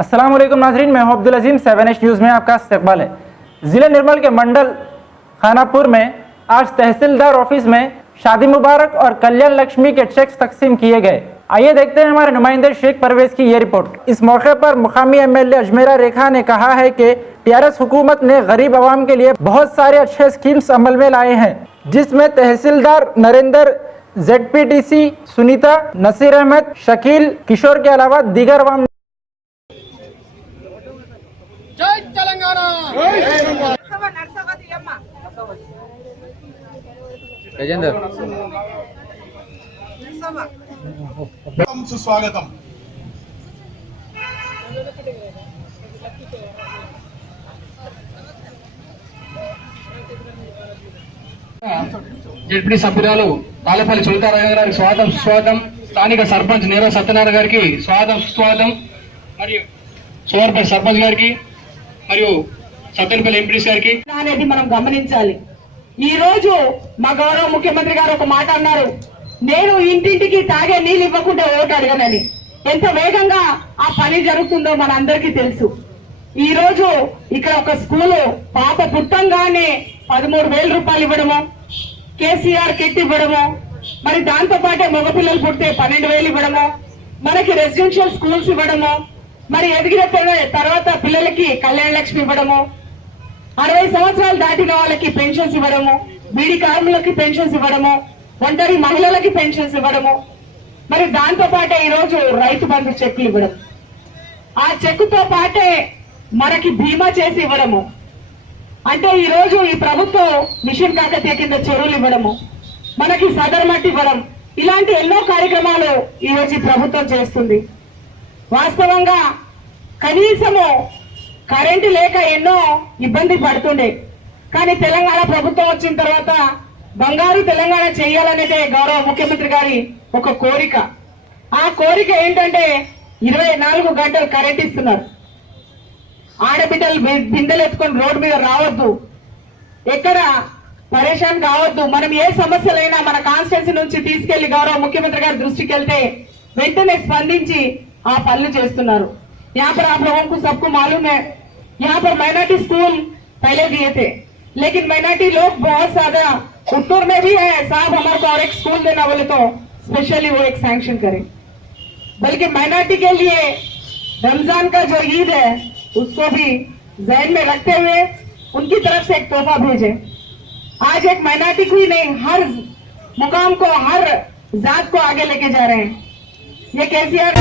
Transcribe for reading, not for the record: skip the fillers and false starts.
अस्सलाम वालेकुम नाज़रीन, मैं हूं अब्दुल अजीम। 7H न्यूज़ में आपका इस्तकबाल है। ज़िले निर्मल के मंडल खानापुर में आज तहसीलदार ऑफिस में शादी मुबारक और कल्याण लक्ष्मी के चेक्स तकसीम किए गए। आइए देखते हैं हमारे नुमाइंदे शेख परवेज की ये रिपोर्ट। इस मौके पर मुकामी MLA अजमेरा रेखा ने कहा है कि TRS हुकूमत ने गरीब आवाम के लिए बहुत सारे अच्छे स्कीम्स अमल में लाए हैं, जिसमें तहसीलदार नरेंद्र, ZPTC सुनीता, नसीर अहमद, शकील, किशोर के अलावा दीगर आवाम। जय तेलंगाना। सुस्वागतम। జెడ్పీ సభ్యురాలు తాళపల్లి సునీతారాయణ గారికి స్వాగతం సుస్వాగతం, స్థానిక సర్పంచ్ నీరవ సత్యనారాయణ గారికి స్వాగతం సుస్వాగతం, మరియు సోమర్పల్లి సర్పంచ్ గారికి మరియు సత్తెనపల్లి ఎంపీడీసీ గారికి అనేది మనం గమనించాలి. ఈ రోజు మా గౌరవ ముఖ్యమంత్రి గారు ఒక మాట అన్నారు, నేను ఇంటింటికి తాగే నీళ్ళు ఇవ్వకుండా ఓటు అడగనని. ఎంత వేగంగా ఆ పని జరుగుతుందో మన అందరికీ తెలుసు. ఈ రోజు ఇక్కడ ఒక స్కూలు పాప పుట్టంగానే 13,000 రూపాయలు ఇవ్వడము, కేసీఆర్ కిట్ ఇవ్వడము, మరి దాంతో పాటే మగపిల్లలు పుడితే 12,000 ఇవ్వడము, మనకి రెసిడెన్షియల్ స్కూల్స్ ఇవ్వడము, మరి ఎదిగిన తర్వాత పిల్లలకి కళ్యాణ లక్ష్మి ఇవ్వడము, 60 సంవత్సరాలు దాటిన వాళ్ళకి పెన్షన్స్ ఇవ్వడము, బీడీ కార్మికులకి పెన్షన్స్ ఇవ్వడము, ఒంటరి మహిళలకి పెన్షన్స్ ఇవ్వడము, మరి దాంతో పాటే ఈ రోజు రైతు బంధు చెక్కులు ఇవ్వడం, ఆ చెక్కుతో పాటే మనకి బీమా చేసి ఇవ్వడము. అంటే ఈ రోజు ఈ ప్రభుత్వం మిషన్ కాకతీయ కింద చెరువులు ఇవ్వడము, మనకి సదర్ మట్టి ఇవ్వడం, ఇలాంటి ఎన్నో కార్యక్రమాలు ఈ రోజు ఈ ప్రభుత్వం చేస్తుంది. వాస్తవంగా కనీసము కరెంటు లేక ఎన్నో ఇబ్బంది పడుతుండే, కానీ తెలంగాణ ప్రభుత్వం వచ్చిన తర్వాత బంగారు తెలంగాణ చేయాలనేదే గౌరవ ముఖ్యమంత్రి గారి ఒక కోరిక. ఆ కోరిక ఏంటంటే 24 గంటలు కరెంట్ ఇస్తున్నారు. ఆడబిడ్డలు బిందెలు ఎత్తుకొని రోడ్డు మీద రావద్దు, ఎక్కడ పరేషాన్ కావద్దు. మనం ఏ సమస్యలైనా మన కాన్స్టిట్యూన్సీ నుంచి తీసుకెళ్లి గౌరవ ముఖ్యమంత్రి గారి దృష్టికి వెళ్తే వెంటనే స్పందించి ఆ పనులు చేస్తున్నారు. यहाँ पर आप लोगों को सबको मालूम है, यहाँ पर माइनॉरिटी स्कूल पहले दिए थे, लेकिन माइनॉरिटी लोग बहुत ज्यादा उत्तर में भी है। साहब हमारे को और एक स्कूल देना बोले तो स्पेशली वो एक सैंक्शन करें, बल्कि माइनॉरिटी के लिए रमजान का जो ईद है उसको भी जहन में रखते हुए उनकी तरफ से एक तोहफा भेजे। आज एक माइनॉरिटी को ही नहीं, हर मुकाम को, हर जात को आगे लेके जा रहे हैं। ये KCR